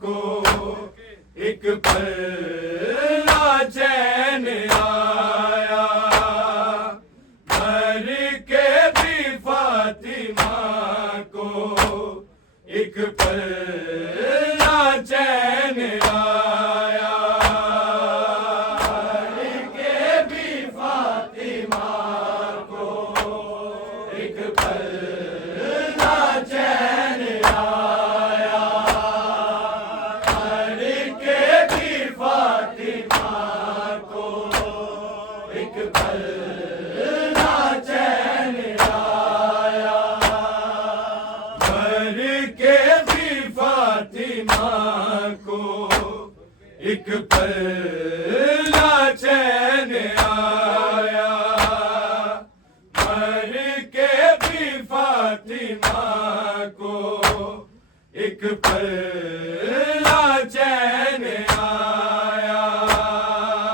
کو ایک پلہ چین آیا، مر کے بھی فاطمہ کو ایک پلہ چین آیا، مر کے بھی فاطمہ کو ایک پلہ چین آیا، مر کے بھی فاطمہ کو ایک پلہ چین آیا، مر کے بھی فاطمہ کو ایک پلہ چین آیا، مر کے بھی فاطمہ کو ایک پلہ چین آیا، مر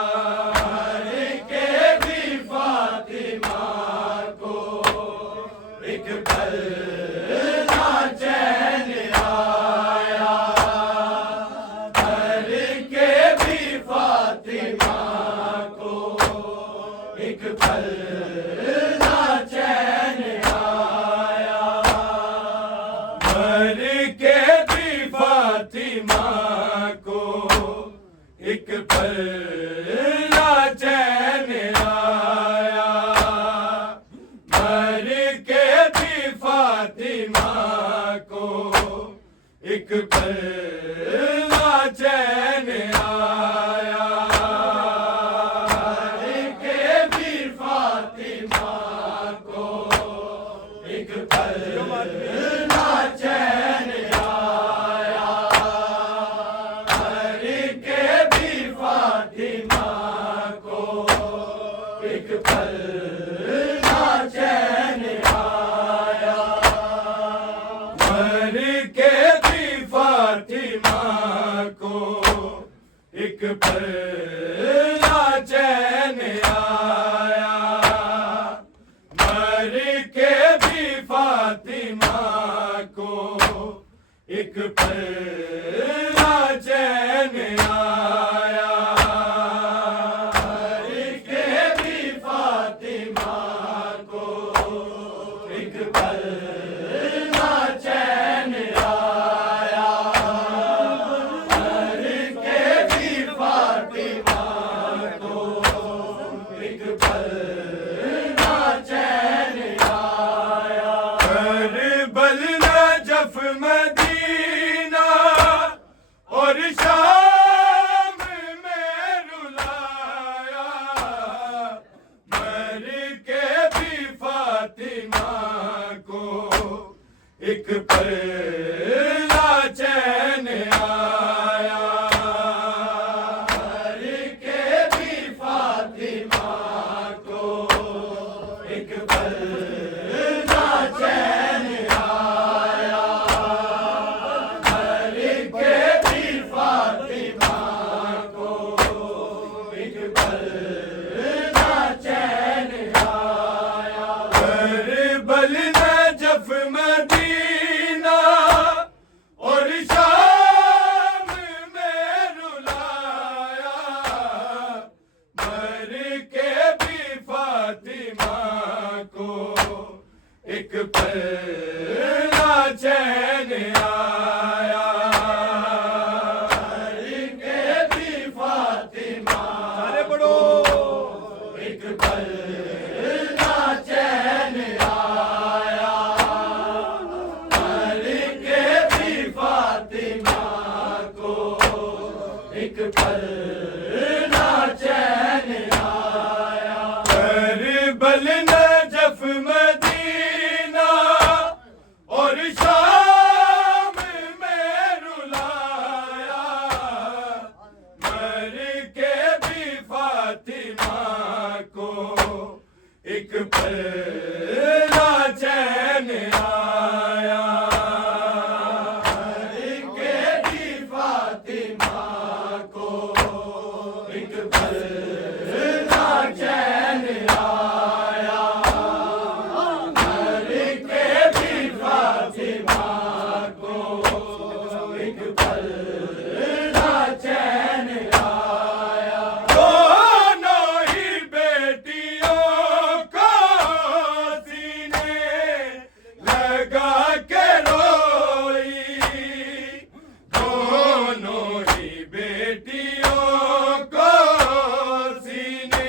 کے بھی فاطمہ کو ایک پلہ چین آیا، مر کے بھی فاطمہ کو ایک پلہ چین آیا، مر کے بھی فاطمہ کو ایک پلہ چین آیا، مر کے بھی فاطمہ کو ایک پلہ چین آیا، مر کے بھی فاطمہ کو ایک پلہ چین آیا، مر کے بھی فاطمہ کو ایک پلہ چین آیا، مر کے بھی فاطمہ کو ایک پلہ چین آیا، مر کے بھی فاطمہ کو ایک پلہ چین آیا، مر کے بھی فاطمہ کو ایک پلہ چین آیا، مر کے بھی فاطمہ کو ایک پلہ چین آیا، کربل نجف مدینہ اور شام میں رلایا، مر کے بھی فاطمہ کو ایک پلہ چین آیا، مر کے بھی فاطمہ کو ایک پلہ چین آیا، مر کے بھی فاطمہ کو ایک پلہ چین آیا، کربل نجف مدینہ اور شام میں رلایا، مر کے بھی فاطمہ کو ایک پلہ چین آیا، مر کے بھی فاطمہ کو ایک پلہ چین آیا، مر کے بھی فاطمہ کو ایک پلہ چین آیا، کربل نجف مدینہ اور شام میں رلایا، مر کے بھی فاطمہ کو ایک پلہ چین آیا، مر کے بھی فاطمہ کو پل نہ چین آیا دونوں ہی بیٹیوں کو سینے لگا کے روئی دونوں ہی بیٹیوں کو سینے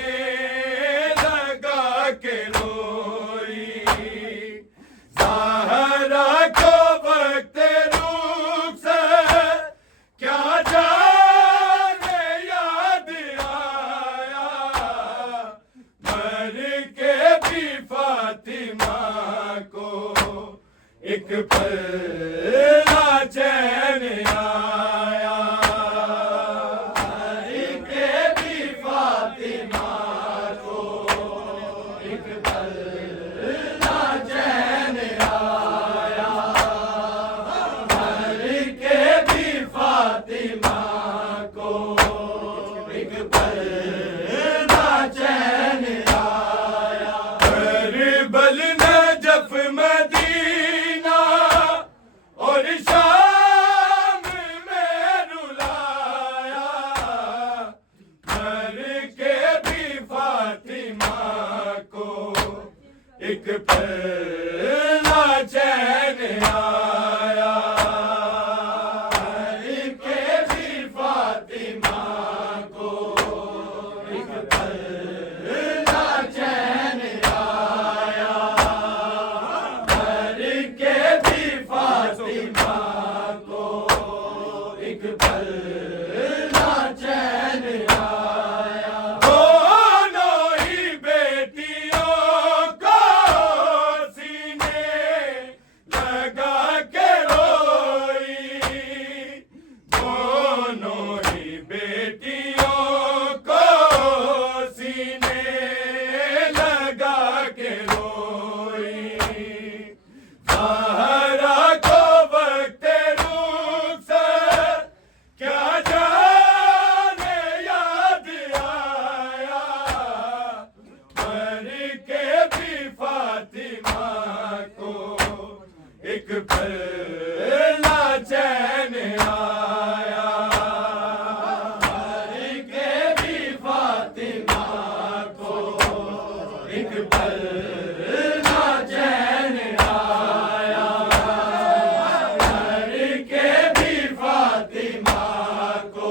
لگا کے روئی زہرا کو وقت رخصت کیا جانے یاد آیا مر کے بھی فاطمہ کو ایک پل نہ چین آیا مر کے بھی فاطمہ کو ایک پل نہ چین آیا مر کے بھی فاطمہ کو ایک پل نہ چین آیا کربل نجف مدینہ اور شام میں رلایا مر کے بھی فاطمہ کو ایک پل نہ چین آیا مر کے بھی فاطمہ کو ایک پل نہ چین آیا مر کے بھی فاطمہ کو ایک پل نہ چین آیا دونوں ہی بیٹیوں کو سینے لگا کے روئی دونوں ہی بیٹیوں کو سینے لگا کے روئی زہرا کو وقت رخصت کیا جانے یاد آیا مر کے بھی فاطمہ کو ایک پل نہ چین آیا مر کے بھی فاطمہ کو ایک پل نہ چین آیا مر کے بھی فاطمہ کو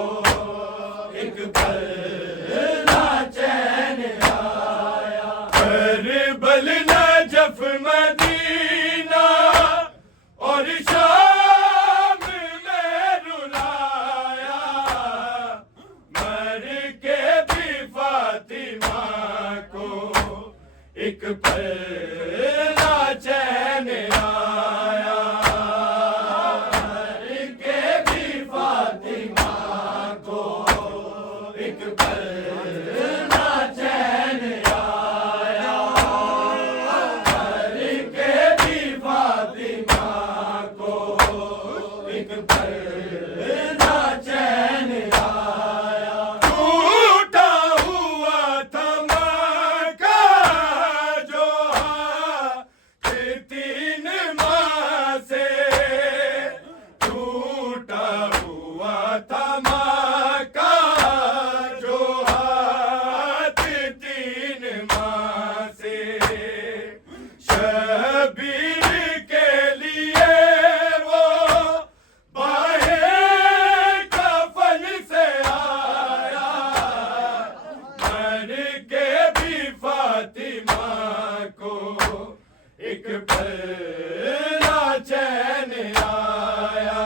ایک پل نہ چین آیا کربل نجف مدینہ اور شام میں رلایا مر کے بھی فاطمہ کو ایک پل نہ چین آیا مر کے بھی فاطمہ کو ایک پل نہ چین آیا مر کے بھی فاطمہ کو ایک پل نہ چین آیا ٹوٹا ہوا تھا مکہ جو تین ماہ سے ٹوٹا ہوا تھا مکہ جو تین ماہ سے شبیر کے لیے وہ باہے کفن سے آیا مر کے بھی فاطمہ کو ایک پل نہ چین آیا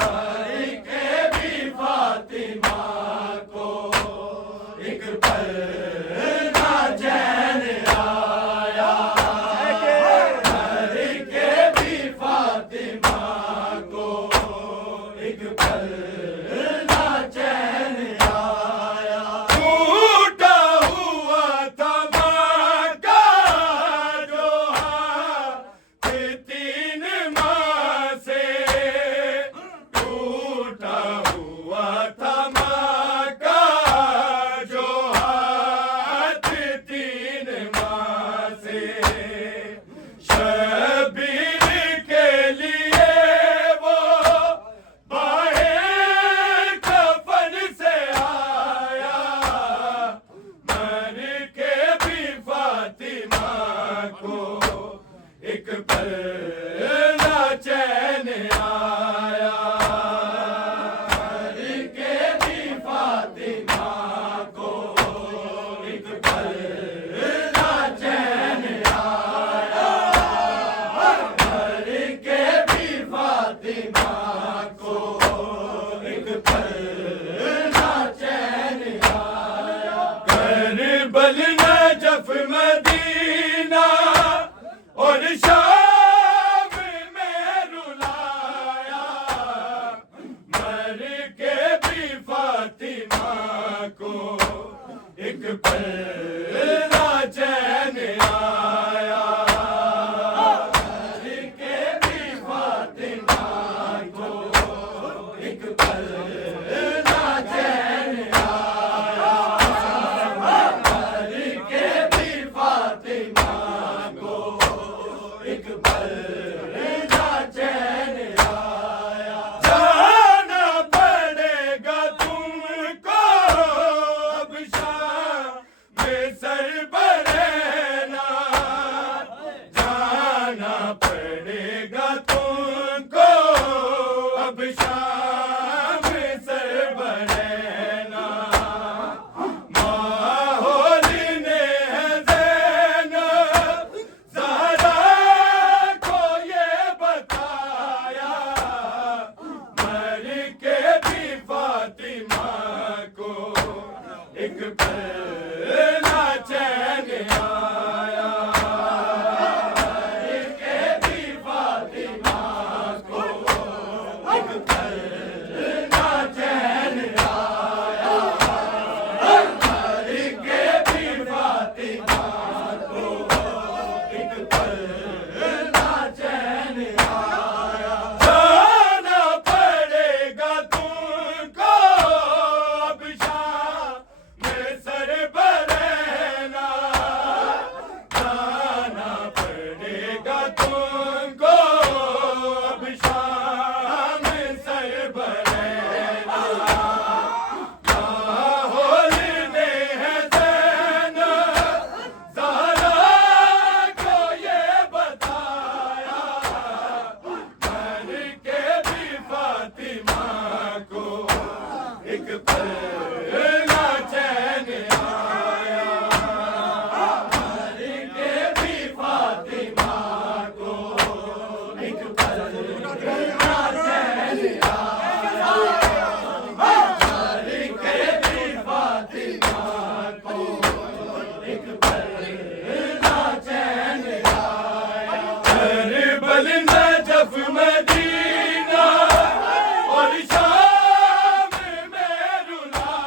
مر کے بھی فاطمہ کو ایک پل نہ چین آیا مر کے بھی فاطمہ کو ایک پل نہ چین آیا ٹوٹا ہوا تھا مکہ جو تین ماہ سے ٹوٹا ہوا تھا مکہ جو تین ماہ سے شبیر کے لیے وہ پل نہ چین آیا کے بھی فاطمہ کو ایک پل نہ چین آیا کے بھی فاطمہ کو ایک پل نہ چین آیا جانا پڑے گا تم کو اب شام میں سر برہنا جانا پڑے گا تم کو اب شام میں سر برہنا ماحول نے ہے زینب زہرا کو یہ بتایا مر کے بھی فاطمہ کو ایک پل نہ چین آیا مر کے بھی فاطمہ کو ایک پل نہ چین آیا مر کے بھی فاطمہ کو ایک پل نہ چین آیا جانا پڑے گا تم کو اب شام میں سر برہنا جانا پڑے گا تم کو اب شام میں سر برہنا ماحول نے ہے زینب زہرا کو یہ بتایا مر کے بھی فاطمہ کو ایک پل نہ چین آیا مر کے بھی فاطمہ کو ایک پل نہ چین آیا مر کے بھی فاطمہ کو ایک پل نہ چین آیا کربل نجف مدینہ اور شام میں رلا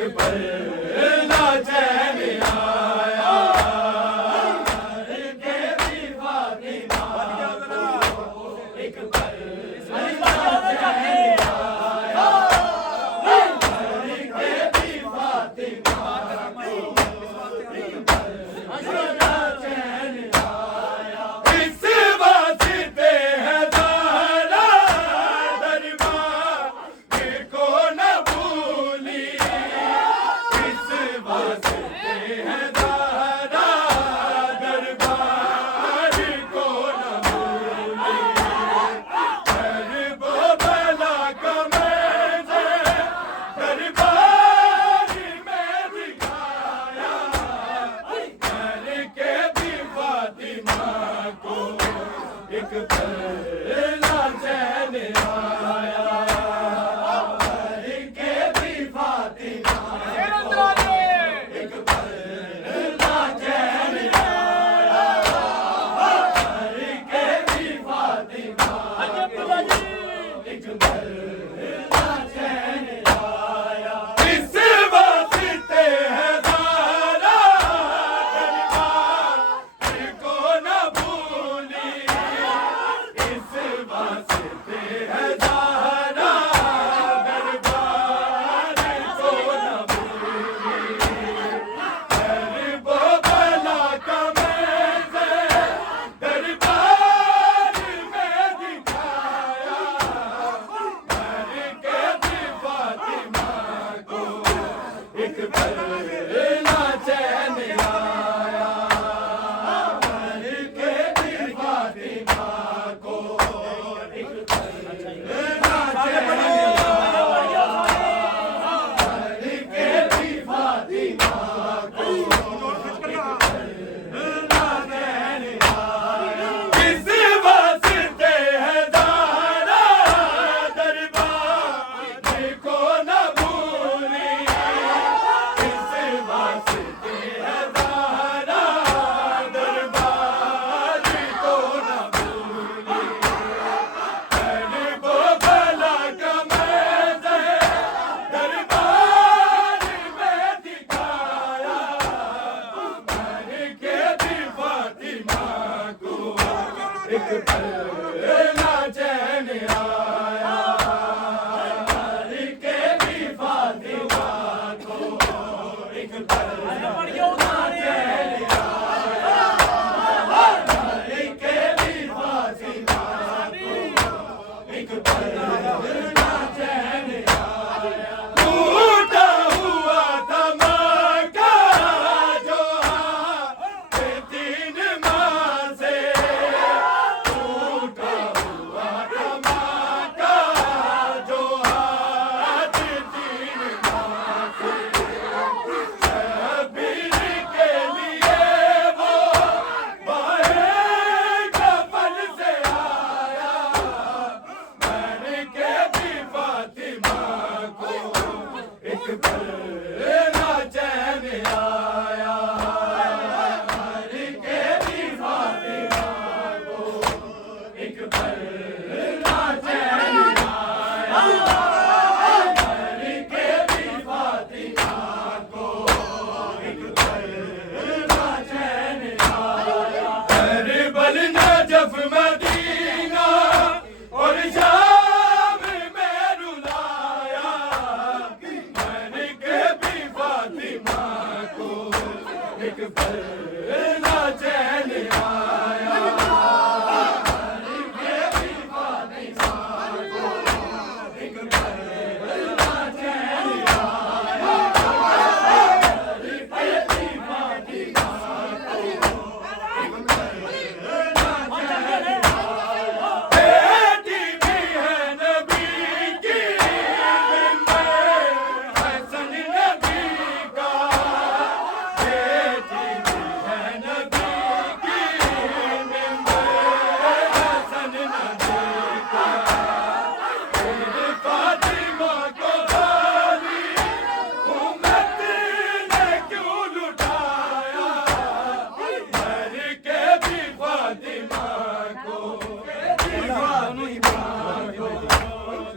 ایک پل نہ چین آیا کے بھی فاطمہ کو ایک پل نہ چین آیا کے بھی فاطمہ کو ایک پل نہ چین آیا اس واسطے ہے زہرا دربار کو نہ بھولی اس واسطے ہے زہرا دربار کو نہ بھولی درب و بلا کا منظر دربار میں دکھایا میں کے بھی فاطمہ کو ایک پل نہ چین آیا کے بھی فاطمہ کو ایک پل نہ چین آیا کے بھی فاطمہ کو ایک پل نہ چین آیا اس واسطے ہے زہرا دربار کو نہ بھولی اس واسطے ہے زہرا دربار کو نہ بھولی درب و بلا کا منظر دربار میں دکھایا میں کے بھی فاطمہ کو ایک پل نہ چین آیا میں کے بھی فاطمہ کو ایک پل نہ چین آیا میں کے بھی فاطمہ کو ایک پل نہ چین آیا اس واسطے ہے زہرا دربار کو نہ بھولی اس واسطے ہے زہرا دربار کو نہ بھولی درب و بلا کا منظر دربار میں دکھایا میں کے بھی فاطمہ کو ایک پل نہ چین آیا کے بھی فاطمہ کو ایک پل نہ چین آیا کے بھی فاطمہ کو ایک پل نہ چین آیا ٹوٹا ہوا تھا ماں کا جو ہاتھ تین ماں سے ٹوٹا ہوا تھا ماں کا جو ہاتھ تین ماں سے شبیر کے لیے وہ باہر کفن سے آیا میں کے بھی فاطمہ کو ایک پل نہ چین آیا کے بھی فاطمہ کو ایک پل نہ چین آیا کے بھی فاطمہ کو ایک پل نہ چین آیا کربل نجف مدینہ اور شام میں رلایا میں کے بھی فاطمہ کو ایک پل نہ چین آیا کے بھی فاطمہ کو ایک پل نہ چین آیا کے بھی فاطمہ کو ایک پل نہ چین آیا بیٹی بھی ہے نبی کی ممبر حسن نبی کا بیٹی بھی ہے نبی کی ممبر حسن نبی کا میرے فاطمہ کو بھالی امت نے کیوں لٹایا میں کے بھی فاطمہ کو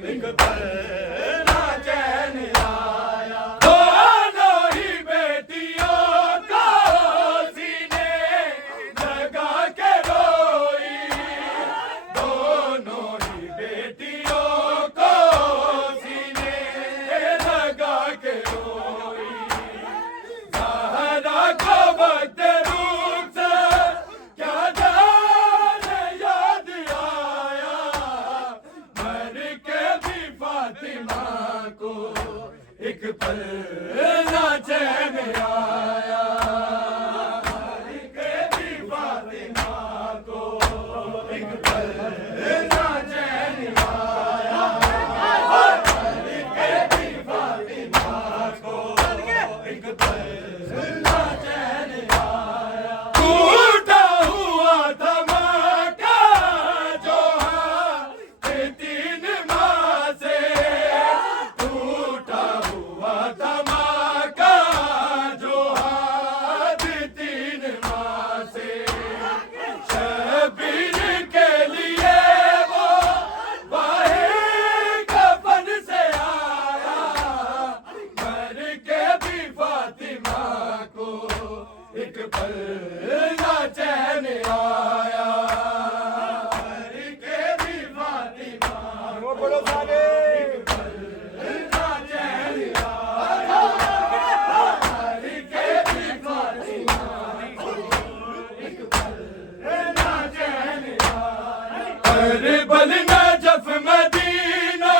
ایک پل نہ چین آیا فاطمہ کو ایک پل نہ چین آیا علی کے بھی فاطمہ کو ایک پل نہ چین آیا علی کے بھی فاطمہ کو ایک پل نہ چین آیا ٹوٹا ہوا تھا ماں کا جو ہاتھ تین ماہ سے ٹوٹا ہوا تھا ماں کا جو ہاتھ تین ماہ سے شبیر کے لیے وہ باہر کفن سے آیا مر کے بھی فاطمہ کو ایک پل نہ چین آیا مر کے بھی فاطمہ کو ایک پل نہ چین آیا مر کے بھی فاطمہ کو ایک پل نہ چین آیا کربل نجف مدینہ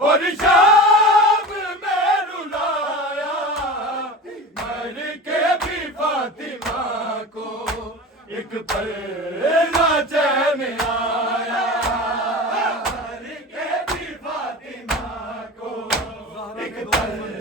اور شام میں رلایا مر کے بھی فاطمہ کو ایک پل نہ چین آیا مر کے بھی فاطمہ کو ایک پل